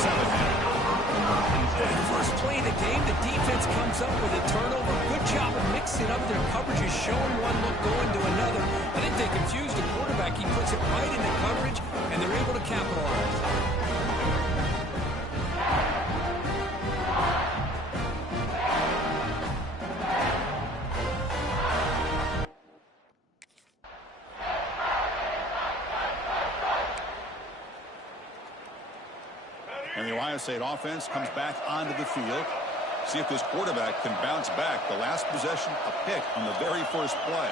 7 now. The first play of the game, the defense comes up with a turnover. Good job of mixing up their coverages, showing one look, going to another. I think they confused the quarterback. He puts it right into coverage, and they're able to capitalize. And the Ohio State offense comes back onto the field. See if this quarterback can bounce back. The last possession, a pick on the very first play.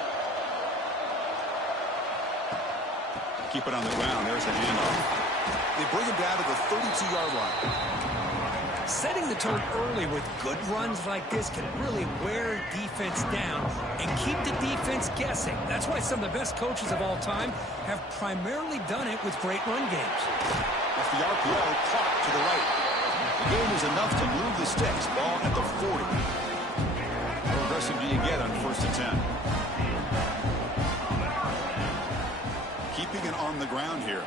Keep it on the ground. There's a handoff. They bring him down to the 32-yard line. Setting the tone early with good runs like this can really wear defense down and keep the defense guessing. That's why some of the best coaches of all time have primarily done it with great run games. That's the RPO caught to the right. The game is enough to move the sticks. Ball at the 40. How aggressive do you get on first and 10? Keeping it on the ground here.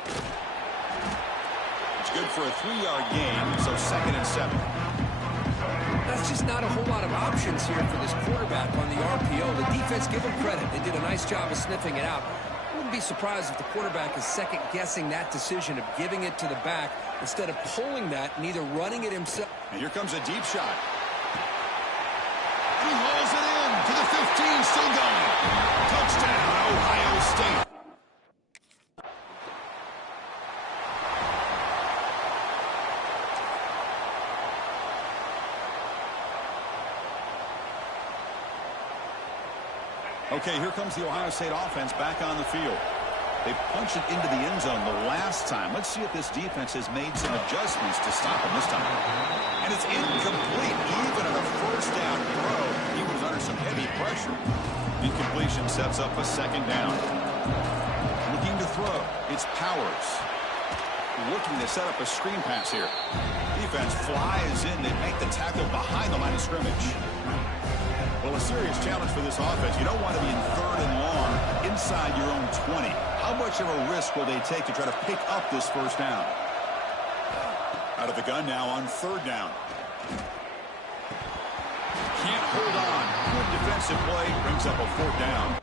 It's good for a 3-yard gain, so 2nd and 7. That's just not a whole lot of options here for this quarterback on the RPO. The defense, give them credit. They did a nice job of sniffing it out. Wouldn't be surprised if the quarterback is second-guessing that decision of giving it to the back instead of pulling that and either running it himself. And here comes a deep shot. He hauls it in to the 15, still going. Touchdown, Ohio State. Okay, here comes the Ohio State offense back on the field. They punched it into the end zone the last time. Let's see if this defense has made some adjustments to stop him this time. And it's incomplete. Even on a first down throw, he was under some heavy pressure. Incompletion sets up a 2nd down. Looking to throw. It's Powers. Looking to set up a screen pass here. Defense flies in. They make the tackle behind the line of scrimmage. Well, a serious challenge for this offense. You don't want to be in 3rd and long inside your own 20. How much of a risk will they take to try to pick up this first down? Out of the gun now on 3rd down. Can't hold on. Good defensive play brings up a 4th down.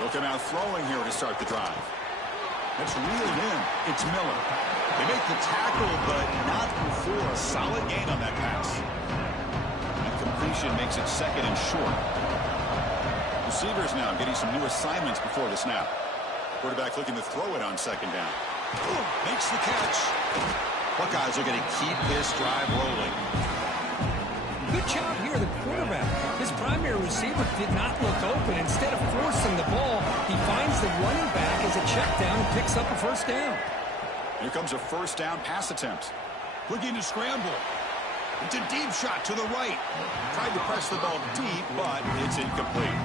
Looking out throwing here to start the drive. It's reeled in. It's Miller. They make the tackle, but not before a solid gain on that pass. And completion makes it 2nd and short. Receivers now getting some new assignments before the snap. Quarterback looking to throw it on 2nd down. Ooh, makes the catch. Buckeyes are going to keep this drive rolling. Good job here, the quarterback. His primary receiver did not look open. Instead of forcing the ball, he finds the running back as a check down and picks up a 1st down. Here comes a 1st down pass attempt. Looking to scramble. It's a deep shot to the right. Tried to press the ball deep, but it's incomplete.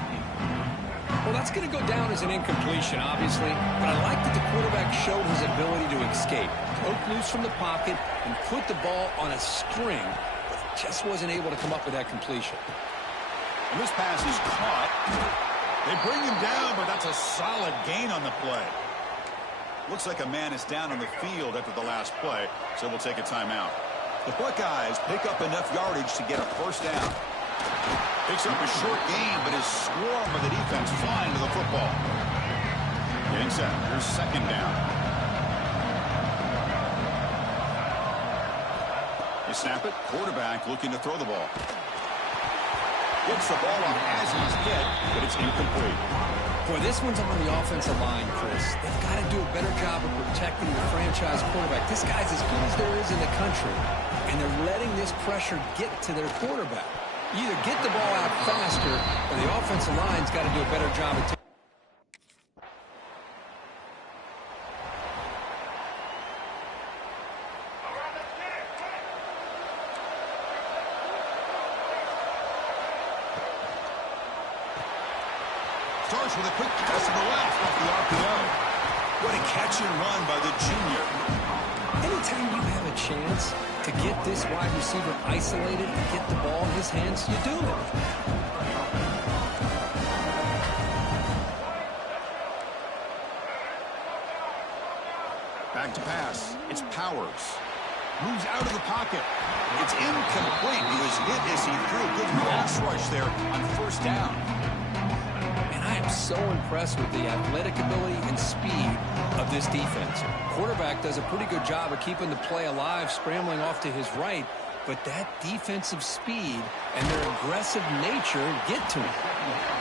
Well, that's going to go down as an incompletion, obviously, but I like that the quarterback showed his ability to escape, broke loose from the pocket, and put the ball on a string, but just wasn't able to come up with that completion. And this pass is caught. They bring him down, but that's a solid gain on the play. Looks like a man is down on the field after the last play, so we'll take a timeout. The Buckeyes pick up enough yardage to get a 1st down. Picks up a short gain, but is swarmed by the defense flying to the football. Getting set. Here's 2nd down. They snap it. Quarterback looking to throw the ball. Gets the ball off as he's hit, but it's incomplete. Boy, this one's on the offensive line, Chris. They've got to do a better job of protecting the franchise quarterback. This guy's as good as there is in the country, and they're letting this pressure get to their quarterback. You either get the ball out faster, or the offensive line's got to do a better job of Starts with a quick pass to the left off the RPO. What a catch and run by the junior. Anytime you have a chance to get this wide receiver isolated and get the ball in his hands, you do it. Back to pass. It's Powers. Moves out of the pocket. It's incomplete. He was hit as he threw a good pass rush there on first down. And I am so impressed with the athletic ability and speed of this defense. Quarterback does a pretty good job of keeping the play alive, scrambling off to his right, but that defensive speed and their aggressive nature get to him.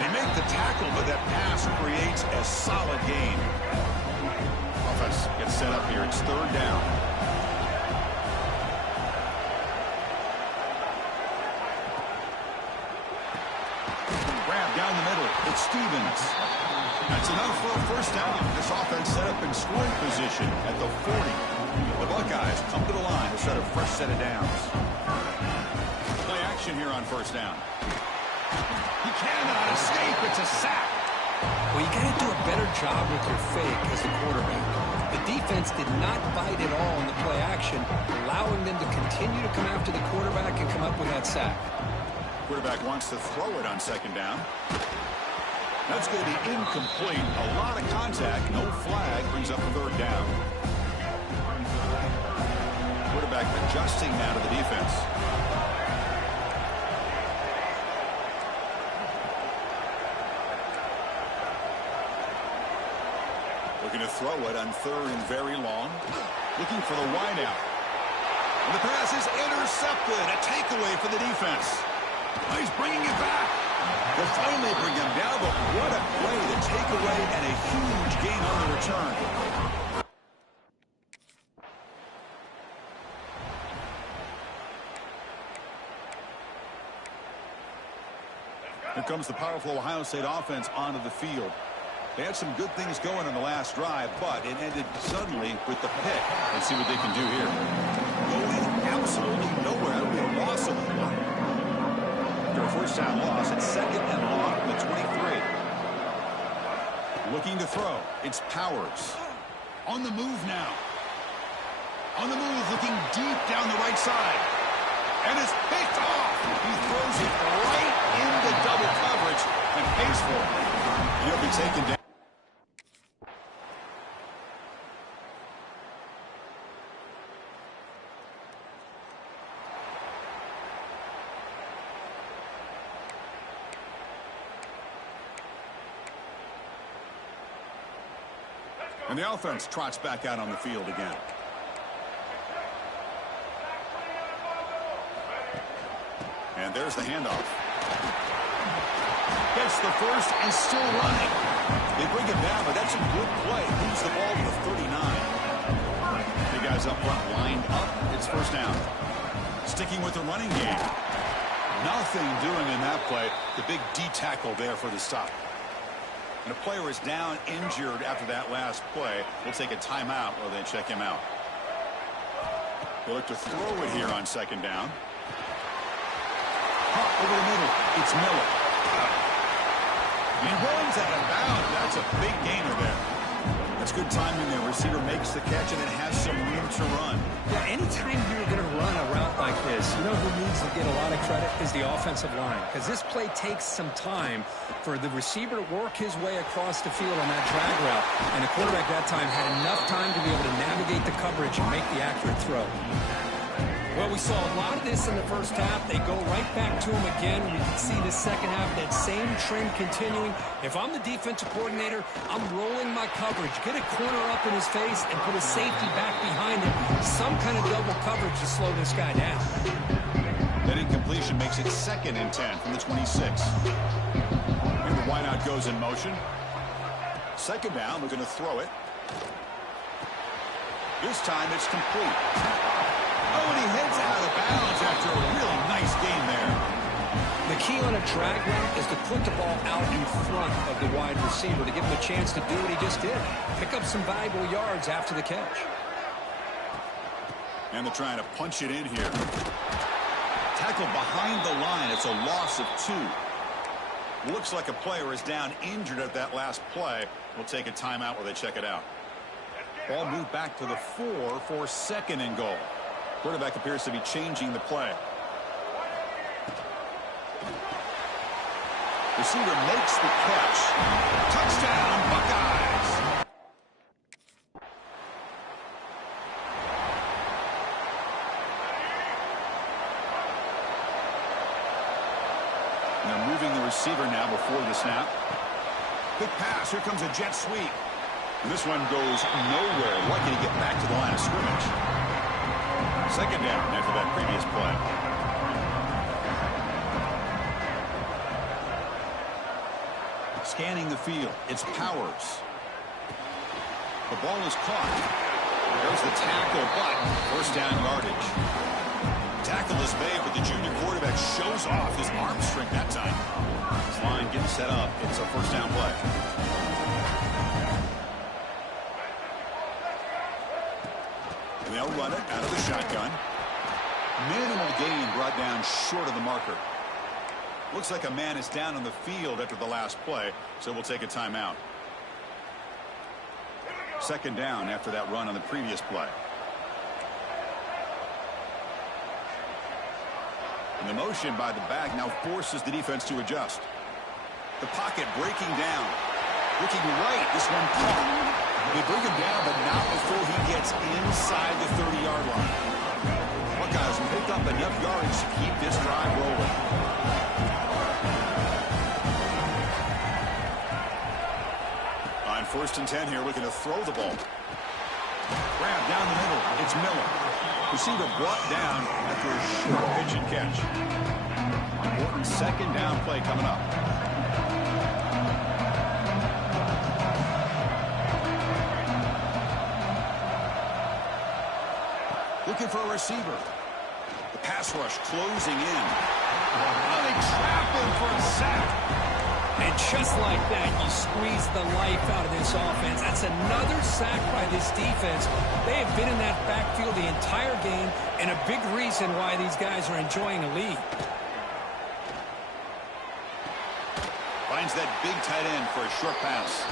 They make the tackle, but that pass creates a solid gain. Offense gets set up here. It's third down. Grab down the middle. It's Stevens. That's enough for a first down. This offense set up in scoring position at the 40. The Buckeyes come to the line to set a fresh set of downs. Play action here on first down. He cannot escape. It's a sack. Well, you got to do a better job with your fake as the quarterback. The defense did not bite at all in the play action, allowing them to continue to come after the quarterback and come up with that sack. Quarterback wants to throw it on second down. That's going to be incomplete. A lot of contact. No flag. Brings up the third down. Quarterback adjusting now to the defense. Looking to throw it on third and very long. Looking for the wideout. And the pass is intercepted. A takeaway for the defense. Oh, he's bringing it back. They'll finally bring him down, but what a play. The takeaway and a huge gain on the return. Here comes the powerful Ohio State offense onto the field. They had some good things going on the last drive, but it ended suddenly with the pick. Let's see what they can do here. Going absolutely nowhere. That'll be a loss of one. After a first down loss, it's second and long from the 23. Looking to throw. It's Powers. On the move now. On the move, looking deep down the right side. And it's picked off. He throws it right into double coverage and pays for it. He'll be taken down. And the offense trots back out on the field again. And there's the handoff. Gets the first and still running. They bring him down, but that's a good play. Moves the ball to the 39. The guys up front lined up. It's first down. Sticking with the running game. Nothing doing in that play. The big D tackle there for the stop. And a player is down injured after that last play. We'll take a timeout while they check him out. They look to throw it here on second down. Over the middle. It's Miller. He runs out of bounds. That's a big gainer there. That's good timing there. Receiver makes the catch and it has some room to run. Yeah, anytime you're going to run a route like this, you know who needs to get a lot of credit is the offensive line. Because this play takes some time for the receiver to work his way across the field on that drag route. And the quarterback that time had enough time to be able to navigate the coverage and make the accurate throw. Well, we saw a lot of this in the first half. They go right back to him again. We can see the second half, that same trend continuing. If I'm the defensive coordinator, I'm rolling my coverage. Get a corner up in his face and put a safety back behind him. Some kind of double coverage to slow this guy down. That incompletion makes it second and 10 from the 26. And the wideout goes in motion. Second down, we're going to throw it. This time it's complete. Oh, and he heads out of bounds after a really nice game there. The key on a drag route is to put the ball out in front of the wide receiver to give him a chance to do what he just did. Pick up some valuable yards after the catch. And they're trying to punch it in here. Tackle behind the line. It's a loss of 2. Looks like a player is down injured at that last play. We'll take a timeout while they check it out. Ball moved back to the 4 for second and goal. Quarterback appears to be changing the play. Receiver makes the catch. Touchdown, Buckeyes! And they're moving the receiver now before the snap. Quick pass. Here comes a jet sweep. And this one goes nowhere. Lucky to get back to the line of scrimmage. Second down after that previous play. Scanning the field. It's Powers. The ball is caught. There's the tackle, but first down yardage. Tackle is made, but the junior quarterback shows off his arm strength that time. His line getting set up. It's a first down play. They'll run it out of the shotgun. Minimal gain brought down short of the marker. Looks like a man is down on the field after the last play, so we'll take a timeout. Second down after that run on the previous play. And the motion by the back now forces the defense to adjust. The pocket breaking down. Looking right. This one caught. They bring him down, but not before he gets inside the 30-yard line. Buckeyes will pick up enough yards to keep this drive rolling. On 1st and 10 here, looking to throw the ball. Grab down the middle. It's Miller. Receiver brought down after a short pitch and catch. Important second down play coming up. Looking for a receiver. The pass rush closing in. Oh, they trap him for a sack. And just like that, you squeeze the life out of this offense. That's another sack by this defense. They have been in that backfield the entire game, and a big reason why these guys are enjoying a lead. Finds that big tight end for a short pass.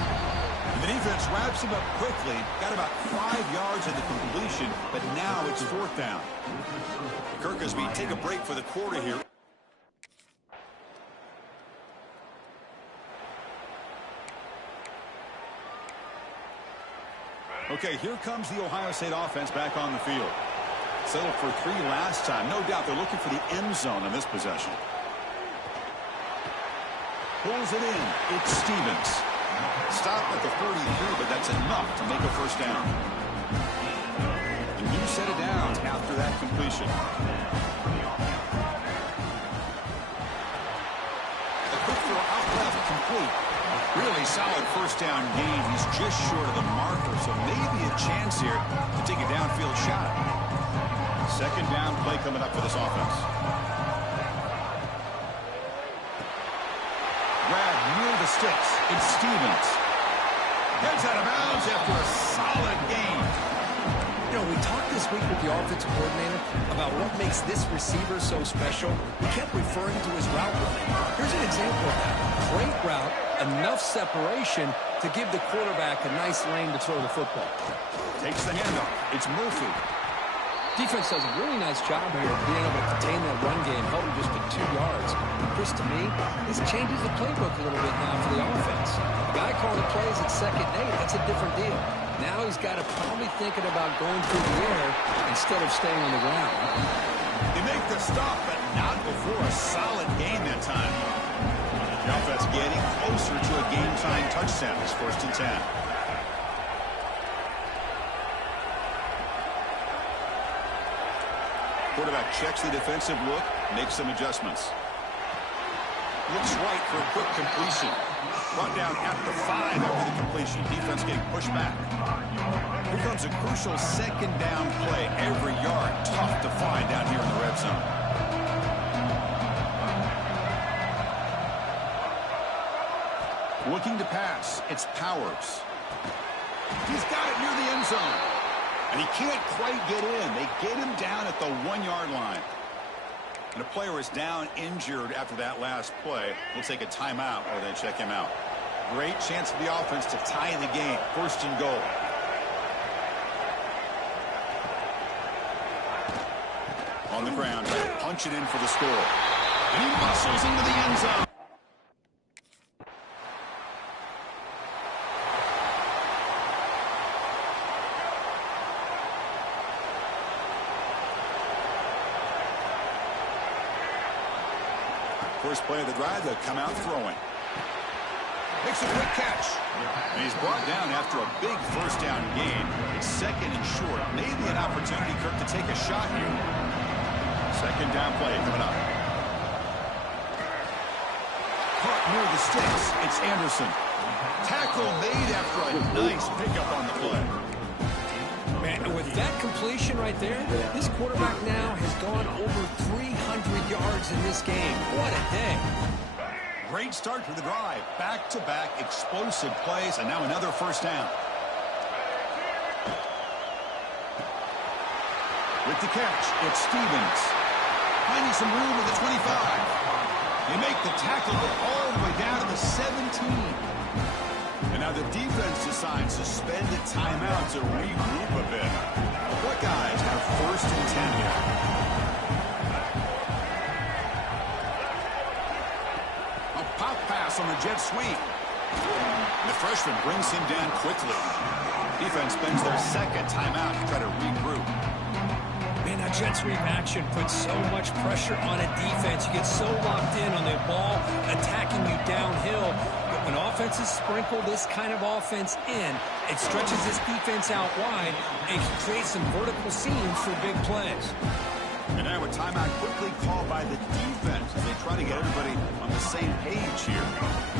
And the defense wraps him up quickly. Got about 5 yards in the completion, but now it's 4th down. Kirkesby take a break for the quarter here. Okay, here comes the Ohio State offense back on the field. Settled for 3 last time. No doubt they're looking for the end zone on this possession. Pulls it in. It's Stevens. Stop at the 43, but that's enough to make a first down. And you set it down after that completion. A quick throw out left, complete. Really solid first down gain. He's just short of the marker, so maybe a chance here to take a downfield shot. Second down play coming up for this offense. Grab near the sticks. It's Stevens. Gets out of bounds after a solid gain. You know, we talked this week with the offensive coordinator about what makes this receiver so special. We kept referring to his route running. Here's an example of that. Great route, enough separation to give the quarterback a nice lane to throw the football. Takes the handoff. It's Murphy. Defense does a really nice job here of being able to contain that run game, held him just to 2 yards. Chris, to me, this changes the playbook a little bit now for the offense. The guy calling plays at 2nd and 8, that's a different deal. Now he's got to probably thinking about going through the air instead of staying on the ground. They make the stop, but not before a solid gain that time. The offense getting closer to a game-time touchdown. It's 1st and 10. Quarterback checks the defensive look, makes some adjustments. Looks right for a quick completion. Brought down at the 5 after the completion. Defense getting pushed back. Here comes a crucial second down play. Every yard tough to find down here in the red zone. Looking to pass. It's Powers. He's got it near the end zone. And he can't quite get in. They get him down at the 1-yard line. And a player is down injured after that last play. We'll take a timeout or they check him out. Great chance for the offense to tie the game. 1st and goal. on the ground, trying to punch it in for the score. And he muscles into the end zone. First play of the drive, they'll come out throwing. Makes a quick catch. And he's brought down after a big first down gain. It's second and short. Maybe an opportunity, Kirk, to take a shot here. Second down play coming up. Caught near the sticks. It's Anderson. Tackle made after a nice pickup on the play. Man, with that completion right there, this quarterback now has gone over 300 yards in this game. What a day. Great start to the drive. Back-to-back explosive plays, and now another first down. With the catch, it's Stevens. Finding some room at the 25. They make the tackle all the way down to the 17. And now the defense decides to spend a timeout to regroup a bit. The Buckeyes have first and 10 here. A pop pass on the jet sweep. The freshman brings him down quickly. Defense spends their second timeout to try to regroup. Man, that jet sweep action puts so much pressure on a defense. You get so locked in on the ball attacking you downhill. But when offenses sprinkle this kind of offense in, it stretches this defense out wide and creates some vertical seams for big plays. And now a timeout quickly called by the defense as they try to get everybody on the same page here.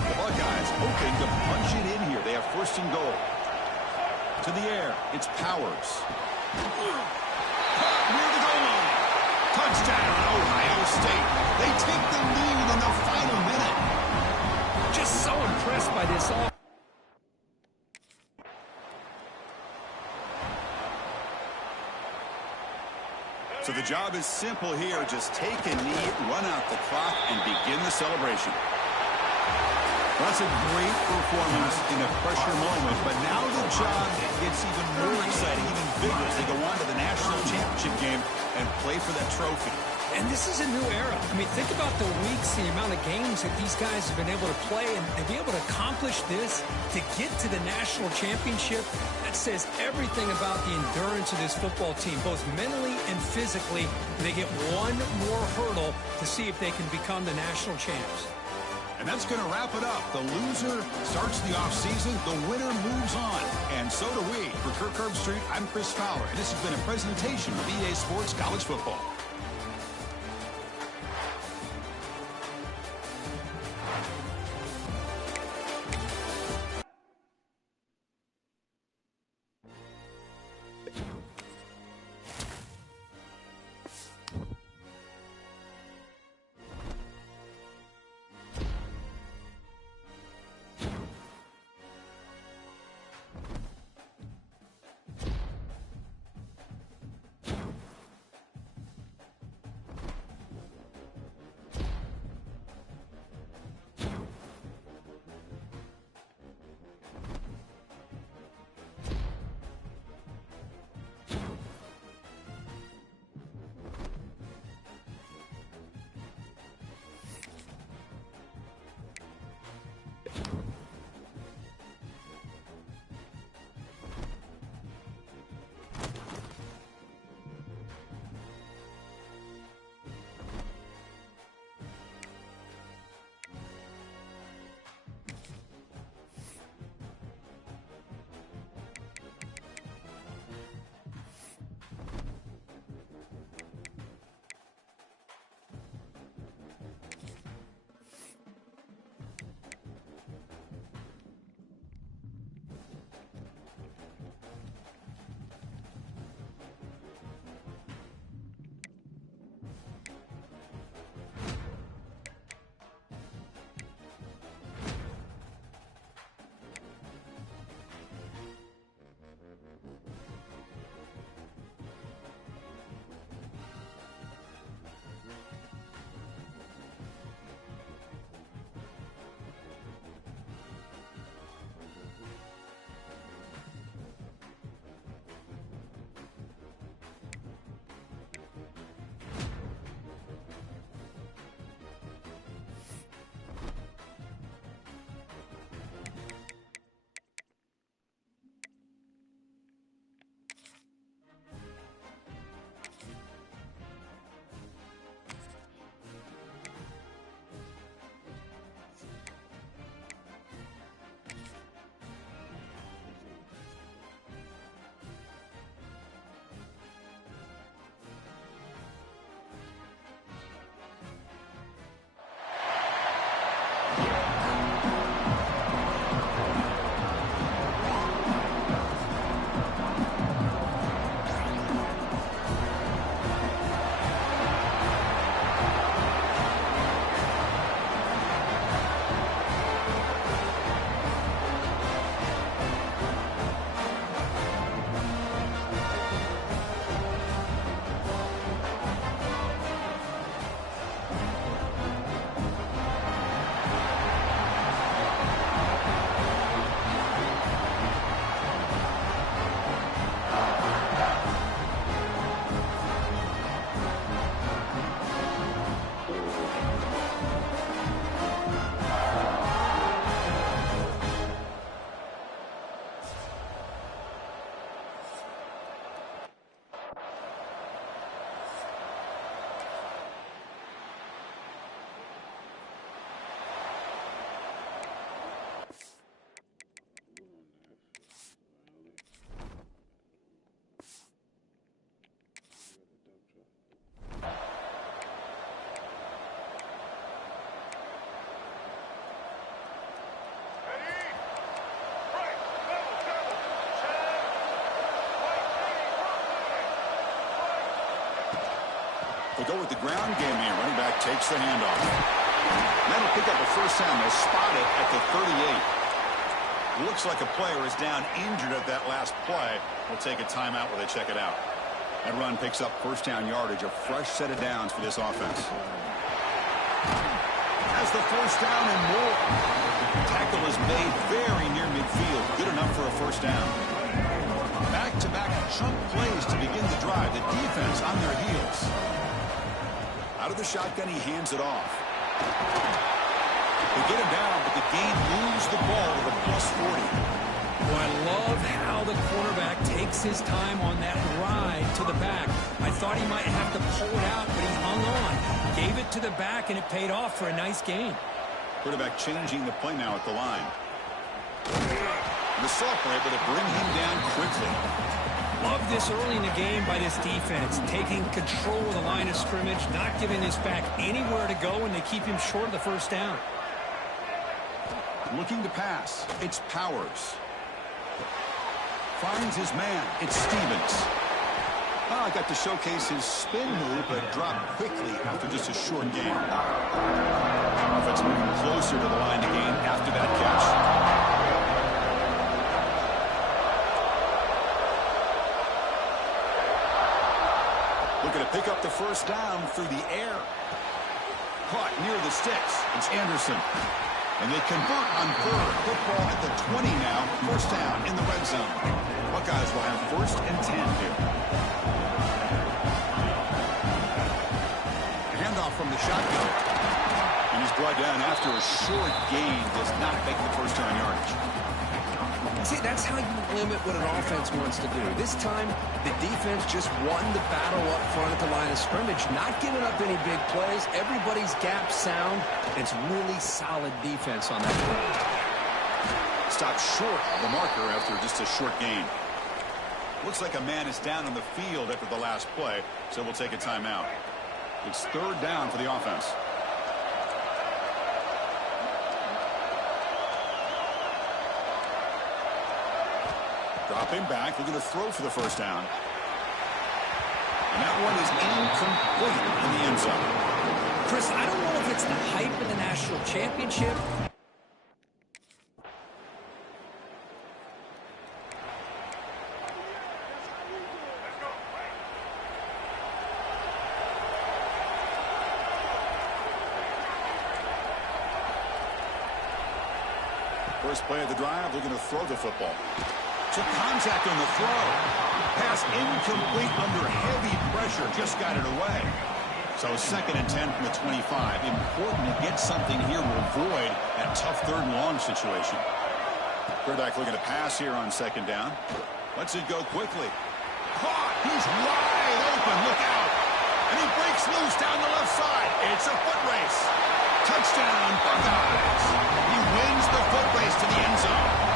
The Buckeyes hoping to punch it in here. They have first and goal. To the air, it's Powers. Near the goal line. Touchdown, Ohio State. They take the lead in the final minute. Just so impressed by this offense. So the job is simple here. Just take a knee, run out the clock, and begin the celebration. Well, that's a great performance in a pressure moment, but now the job gets even more exciting, even bigger as they go on to the national championship game and play for that trophy. And this is a new era. I mean, think about the weeks, the amount of games that these guys have been able to play, and to be able to accomplish this, to get to the national championship, that says everything about the endurance of this football team, both mentally and physically. They get one more hurdle to see if they can become the national champs. And that's going to wrap it up. The loser starts the offseason. The winner moves on. And so do we. For Kirk Herbstreit, I'm Chris Fowler. And this has been a presentation of EA Sports College Football. They go with the ground game here. Running back takes the handoff. That'll pick up a first down. They'll spot it at the 38. Looks like a player is down injured at that last play. We'll take a timeout while they check it out. That run picks up first down yardage, a fresh set of downs for this offense. Has the first down and more. Tackle is made very near midfield. Good enough for a first down. Back-to-back chunk plays to begin the drive. The defense on their heels. Out of the shotgun, he hands it off. They get him down, but the game moves the ball to the +40. Well, I love how the quarterback takes his time on that ride to the back. I thought he might have to pull it out, but he hung on. Gave it to the back, and it paid off for a nice gain. Quarterback changing the play now at the line. The Sophomore able to bring him down quickly. Love this early in the game by this defense, taking control of the line of scrimmage, not giving this back anywhere to go, and they keep him short of the first down. Looking to pass. It's Powers. Finds his man. It's Stevens. Oh, got to showcase his spin move, but dropped quickly after just a short gain. Offense moving closer to the line to gain after that catch. Looking to pick up the first down through the air. Caught near the sticks. It's Anderson. And they convert on third. Football at the 20 now. First down in the red zone. Buckeyes will have first and 10 here. Handoff from the shotgun. And he's brought down after a short gain. Does not make the first down yardage. See, that's how you limit what an offense wants to do. This time, the defense just won the battle up front at the line of scrimmage, not giving up any big plays. Everybody's gap sound. It's really solid defense on that play. Stopped short of the marker after just a short gain. Looks like a man is down on the field after the last play, so we'll take a timeout. It's third down for the offense. Dropping back, looking to throw for the first down. And that one is incomplete in the end zone. Chris, I don't know if it's the hype of the national championship. First play of the drive, looking to throw the football. Took contact on the throw. Pass incomplete under heavy pressure. Just got it away. So second and 10 from the 25. Important to get something here to avoid that tough third and long situation. Quarterback looking to pass here on second down. Lets it go quickly. Caught. He's wide open. Look out. And he breaks loose down the left side. It's a foot race. Touchdown, Buckeyes. He wins the foot race to the end zone.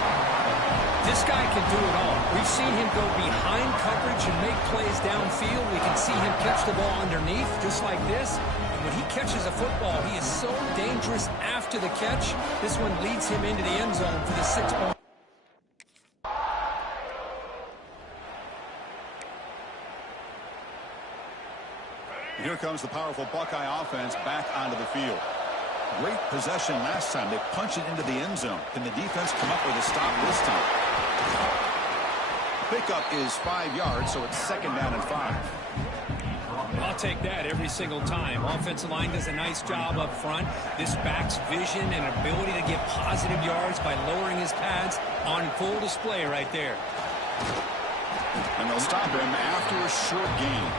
This guy can do it all. We've seen him go behind coverage and make plays downfield. We can see him catch the ball underneath, just like this. And when he catches a football, he is so dangerous after the catch. This one leads him into the end zone for the 6-point. Here comes the powerful Buckeye offense back onto the field. Great possession last time. They punch it into the end zone. Can the defense come up with a stop this time? Pickup is 5 yards, so it's second down and 5. I'll take that every single time. Offensive line does a nice job up front. This back's vision and ability to get positive yards by lowering his pads on full display right there. And they'll stop him after a short gain.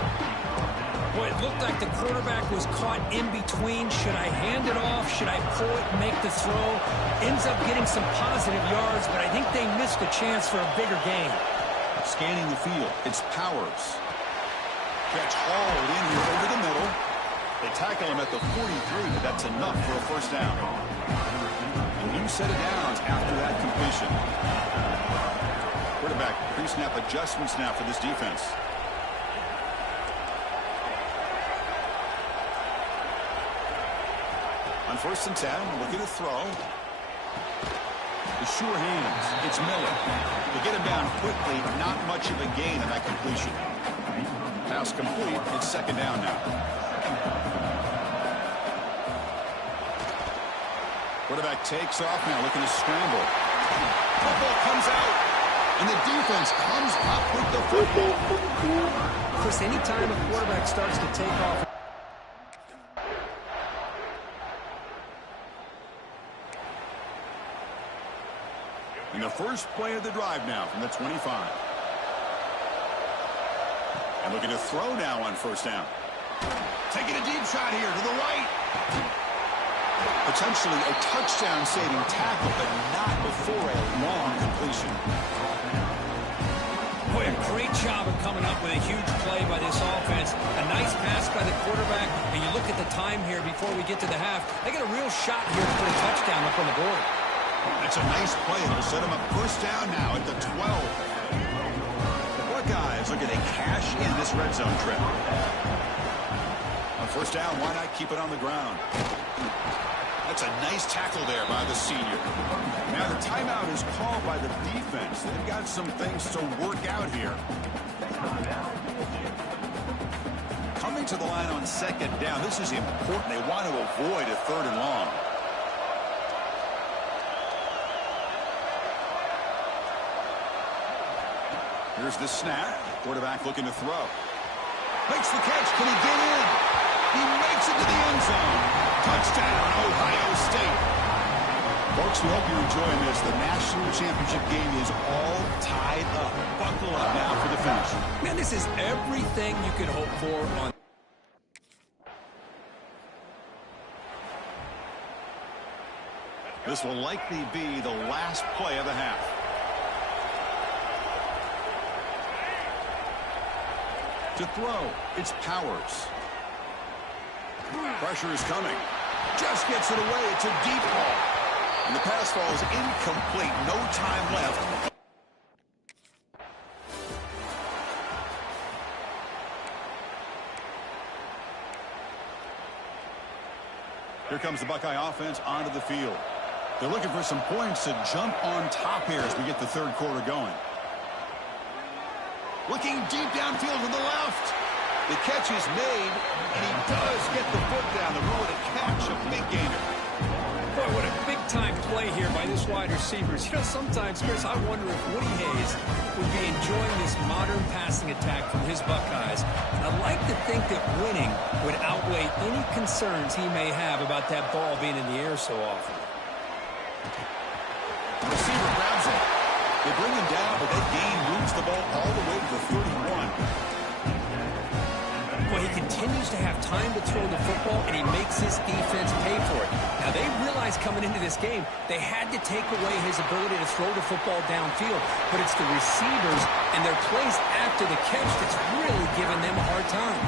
Boy, it looked like the quarterback was caught in between. Should I hand it off? Should I pull it and make the throw? Ends up getting some positive yards, but I think they missed a chance for a bigger gain. Scanning the field, it's Powers. Catch hauled in here over the middle. They tackle him at the 43, but that's enough for a first down. A new set of downs after that completion. Quarterback pre-snap adjustments now for this defense. On first and 10, looking to throw. The sure hands. It's Miller. They get him down quickly. Not much of a gain on that completion. Pass complete. It's second down now. Quarterback takes off now, looking to scramble. Football comes out, and the defense comes up with the football. Chris, anytime a quarterback starts to take off. And the first play of the drive now from the 25. And looking to throw now on first down. Taking a deep shot here to the right. Potentially a touchdown-saving tackle, but not before a long completion. Boy, a great job of coming up with a huge play by this offense. A nice pass by the quarterback. And you look at the time here before we get to the half. They get a real shot here to put a touchdown up on the board. That's a nice play. It'll set them up first down now at the 12. The Buckeyes looking to cash in this red zone trip. On first down, why not keep it on the ground? That's a nice tackle there by the senior. Now the timeout is called by the defense. They've got some things to work out here. Coming to the line on second down, this is important. They want to avoid a third and long. Here's the snap. Quarterback looking to throw. Makes the catch. Can he get in? He makes it to the end zone. Touchdown, Ohio State. Folks, we hope you're enjoying this. The national championship game is all tied up. Buckle up now for the finish. Man, this is everything you could hope for on. This will likely be the last play of the half. To throw, it's Powers. Pressure is coming. Just gets it away. It's a deep ball. And the pass falls incomplete. No time left. Here comes the Buckeye offense onto the field. They're looking for some points to jump on top here as we get the third quarter going. Looking deep downfield to the left. The catch is made, and he does get the foot down the road and catch a big gainer. Boy, what a big-time play here by this wide receivers. You know, sometimes, Chris, I wonder if Woody Hayes would be enjoying this modern passing attack from his Buckeyes. I'd like to think that winning would outweigh any concerns he may have about that ball being in the air so often. The receiver grabs it. They bring him down, but that gain moves the ball all the way to the 31. Well, he continues to have time to throw the football, and he makes his defense pay for it. Now, they realized coming into this game, they had to take away his ability to throw the football downfield. But it's the receivers and their plays after the catch that's really giving them a hard time.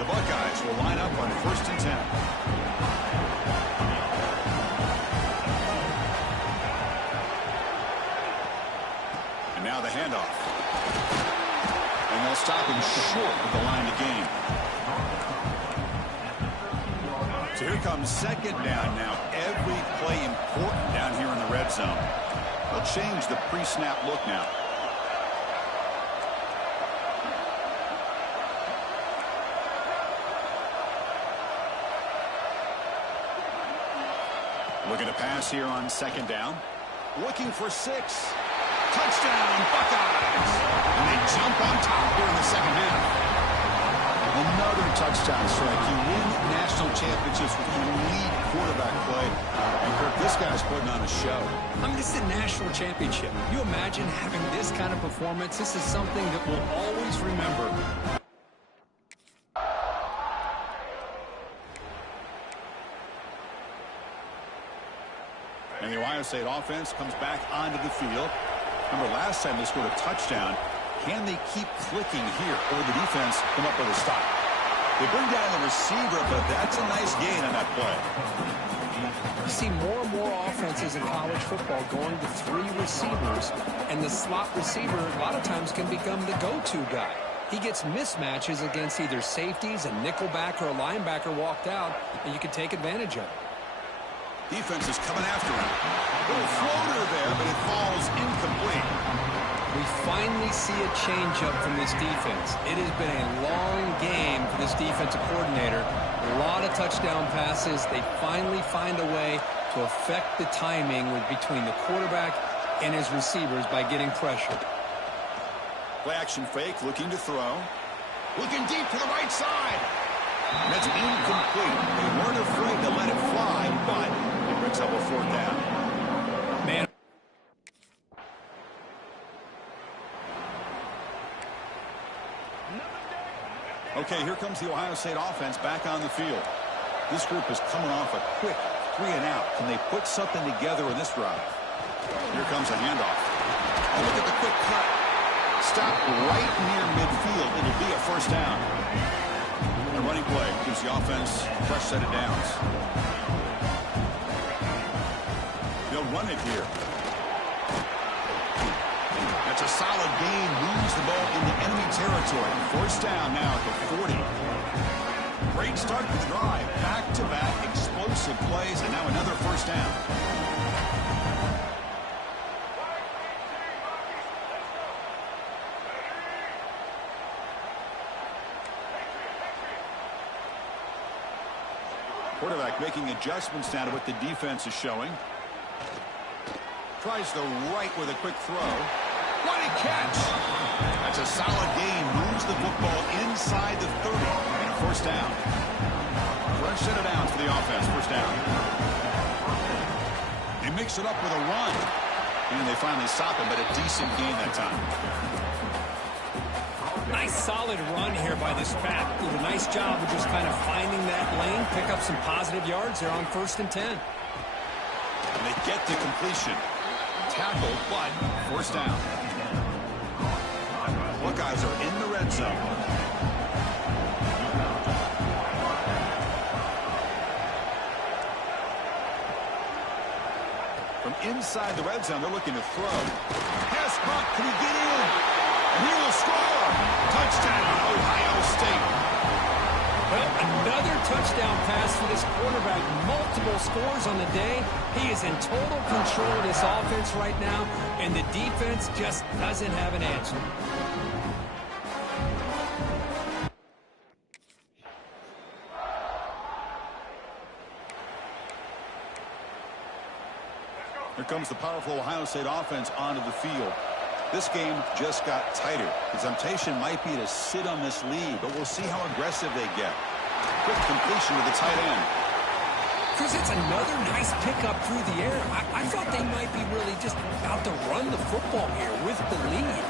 The Buckeyes will line up on first and 10. And now the handoff. And they'll stop him short of the line to gain. So here comes second down now. Every play important down here in the red zone. They'll change the pre-snap look now. Looking to pass here on second down. Looking for 6. Touchdown, Buckeyes! And they jump on top here in the second half. Another touchdown strike. You win national championships with elite quarterback play. And Kirk, this guy's putting on a show. I mean, this is a national championship. You imagine having this kind of performance? This is something that we'll always remember. And the Ohio State offense comes back onto the field. Remember, last time they scored a touchdown. Can they keep clicking here, or the defense come up with a stop? They bring down the receiver, but that's a nice gain on that play. You see more and more offenses in college football going to 3 receivers, and the slot receiver a lot of times can become the go-to guy. He gets mismatches against either safeties, a nickelback, or a linebacker walked out, and you can take advantage of it. Defense is coming after him. Little floater there, but it falls incomplete. We finally see a change-up from this defense. It has been a long game for this defensive coordinator. A lot of touchdown passes. They finally find a way to affect the timing between the quarterback and his receivers by getting pressure. Play action fake, looking to throw. Looking deep to the right side. And that's incomplete. They weren't afraid to let it fly, but it brings up a 4th down. Man. Okay, here comes the Ohio State offense back on the field. This group is coming off a quick 3-and-out. Can they put something together in this drive? Here comes a handoff. Oh, look at the quick cut. Stop right near midfield. It'll be a 1st down. The running play gives the offense a fresh set of downs. They'll run it here. That's a solid gain. Moves the ball into enemy territory. 1st down now at the 40. Great start to the drive. Back-to-back explosive plays, and now another 1st down. Quarterback making adjustments now to what the defense is showing. Tries the right with a quick throw. What a catch! That's a solid gain. Moves the football inside the 30. And a 1st down. Fresh set of downs for the offense. 1st down. They mix it up with a run. And they finally stop him, but a decent gain that time. Nice solid run here by this back. Did a nice job of just kind of finding that lane, pick up some positive yards there on 1st and 10. And they get the completion. Tackle, but 1st down. Buckeyes are in the red zone. From inside the red zone, they're looking to throw. Pass caught. Can he get in? And he will score. Touchdown, Ohio State. Well, another touchdown pass for this quarterback. Multiple scores on the day. He is in total control of this offense right now, and the defense just doesn't have an answer. Here comes the powerful Ohio State offense onto the field. This game just got tighter. The temptation might be to sit on this lead, but we'll see how aggressive they get. Quick completion to the tight end. Chris, it's another nice pickup through the air. I thought they might be really just about to run the football here with the lead.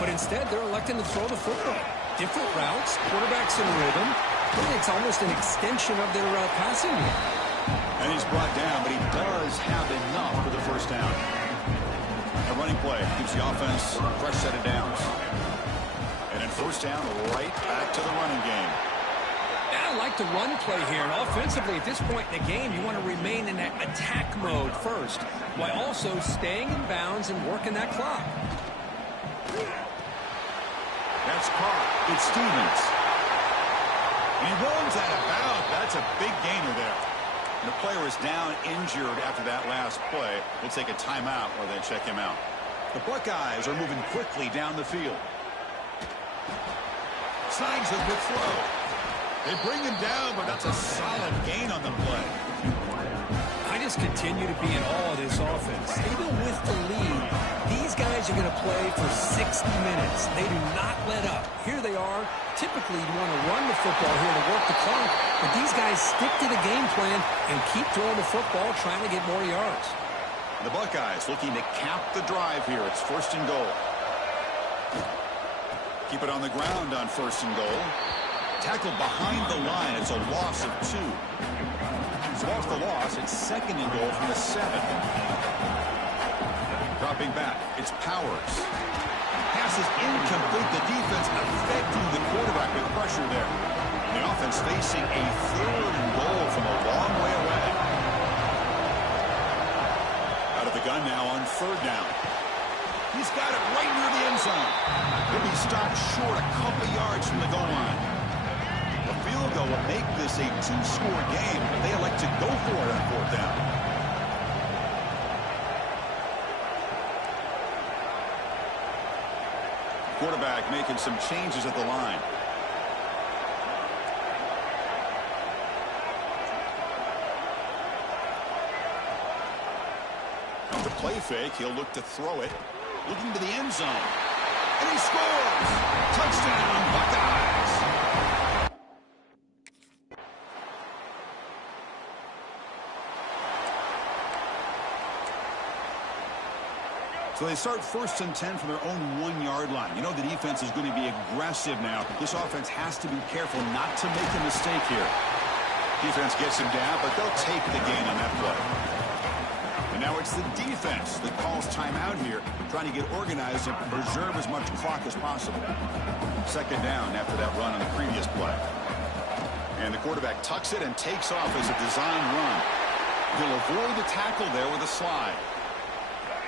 But instead, they're electing to throw the football. Different routes, quarterbacks in rhythm. I think it's almost an extension of their passing game. And he's brought down, but he does have enough for the 1st down. A running play gives the offense a fresh set of downs. And then 1st down, right back to the running game. I like the run play here. And offensively, at this point in the game, you want to remain in that attack mode first, while also staying in bounds and working that clock. That's caught. It's Stevens. And he runs out of bounds. That's a big gainer there. And the player is down injured after that last play. We'll take a timeout while they check him out. The Buckeyes are moving quickly down the field. Signs a good throw. They bring him down, but that's a solid gain on the play. I just continue to be in awe of this offense. Even with the lead, these guys are going to play for 60 minutes. They do not let up. Here they are. Typically, you want to run the football here to work the clock, but these guys stick to the game plan and keep throwing the football, trying to get more yards. The Buckeyes looking to cap the drive here. It's 1st and goal. Keep it on the ground on 1st and goal. Tackled behind the line. It's a loss of 2. So off the loss, it's 2nd and goal from the 7. Dropping back, it's Powers. Pass is incomplete. The defense affecting the quarterback with pressure there. And the offense facing a 3rd and goal from a long way away. Out of the gun now on 3rd down. He's got it right near the end zone. He'll be stopped short a couple yards from the goal line. A field goal will make this a 2-score game, but they elect to go for it on 4th down. Quarterback making some changes at the line. play fake. He'll look to throw it. Looking to the end zone. And he scores! Touchdown, Buckeyes! So they start 1st and 10 from their own 1-yard line. You know the defense is going to be aggressive now. This offense has to be careful not to make a mistake here. Defense gets him down, but they'll take the gain on that play. And now it's the defense that calls timeout here, trying to get organized and preserve as much clock as possible. 2nd down after that run on the previous play. And the quarterback tucks it and takes off as a design run. He'll avoid the tackle there with a slide.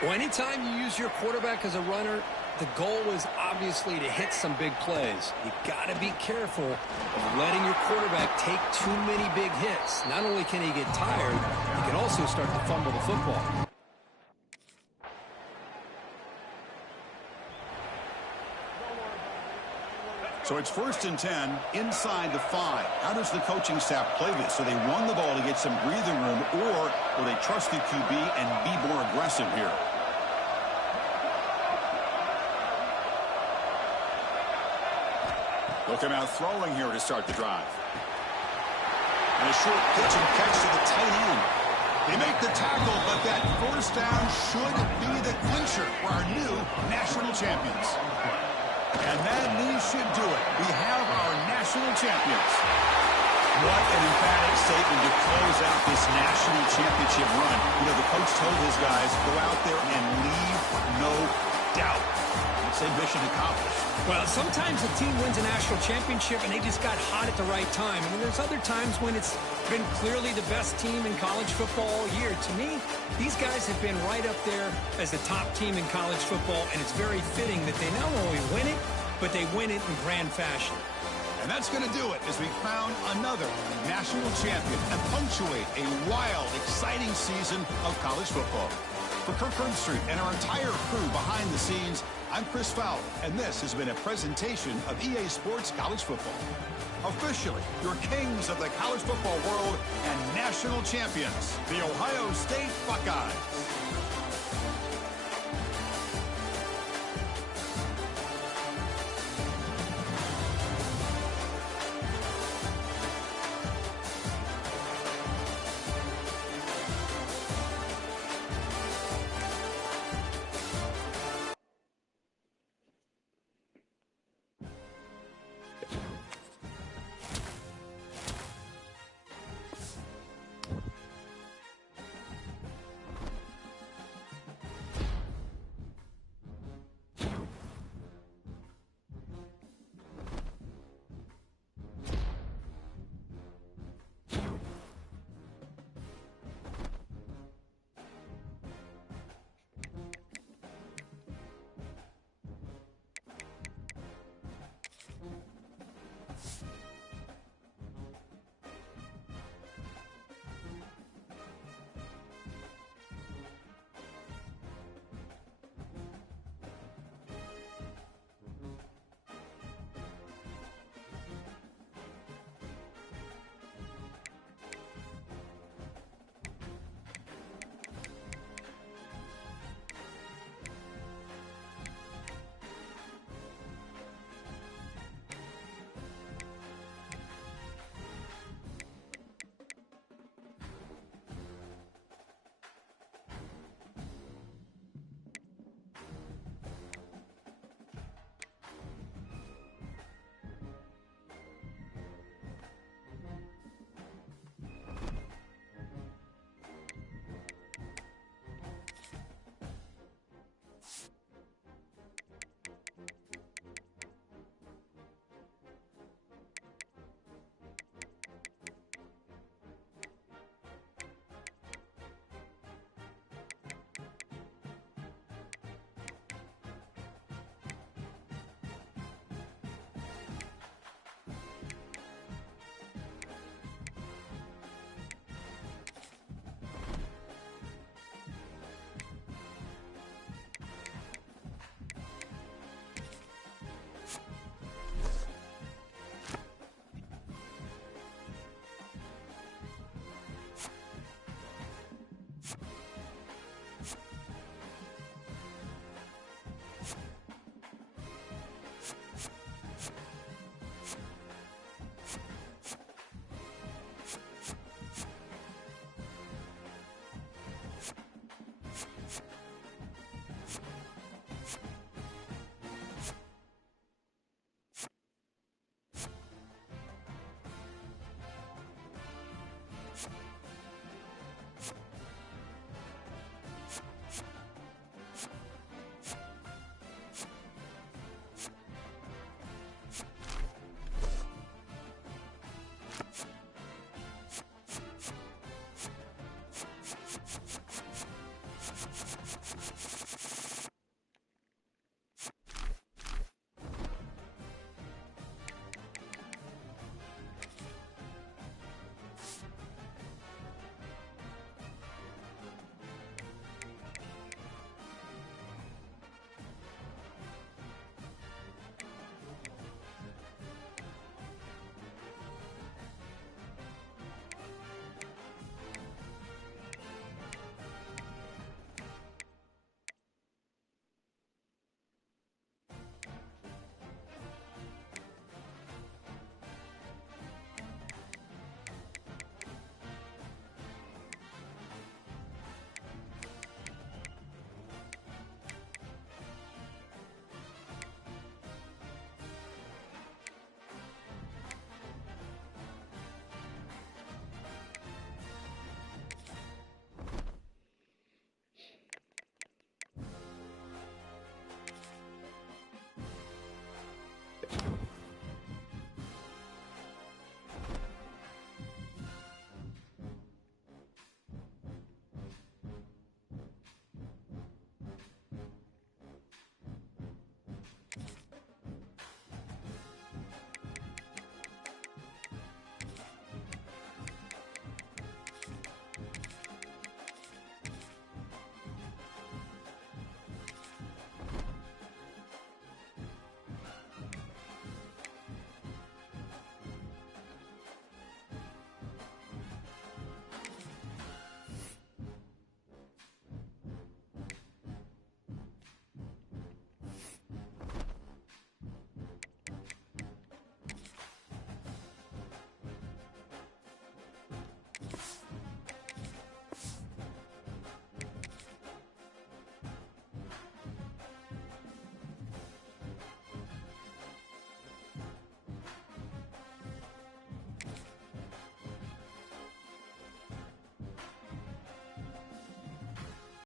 Well, anytime you use your quarterback as a runner, the goal is obviously to hit some big plays. You got to be careful of letting your quarterback take too many big hits. Not only can he get tired, he can also start to fumble the football. So it's 1st and 10 inside the 5. How does the coaching staff play this? So they run the ball to get some breathing room, or will they trust the QB and be more aggressive here? They'll come out throwing here to start the drive. And a short pitch and catch to the tight end. They make the tackle, but that 1st down should be the clincher for our new national champions. And that knee should do it. We have our national champions. What an emphatic statement to close out this national championship run. You know, the coach told his guys, go out there and leave no doubt. Say mission accomplished. Well, sometimes a team wins a national championship and they just got hot at the right time. And there's other times when it's been clearly the best team in college football all year. To me, these guys have been right up there as the top team in college football, and it's very fitting that they not only win it, but they win it in grand fashion. And that's going to do it as we crown another national champion and punctuate a wild, exciting season of college football. For Kirk Herbstreit and our entire crew behind the scenes, I'm Chris Fowler, and this has been a presentation of EA Sports College Football. Officially, your kings of the college football world and national champions, the Ohio State Buckeyes.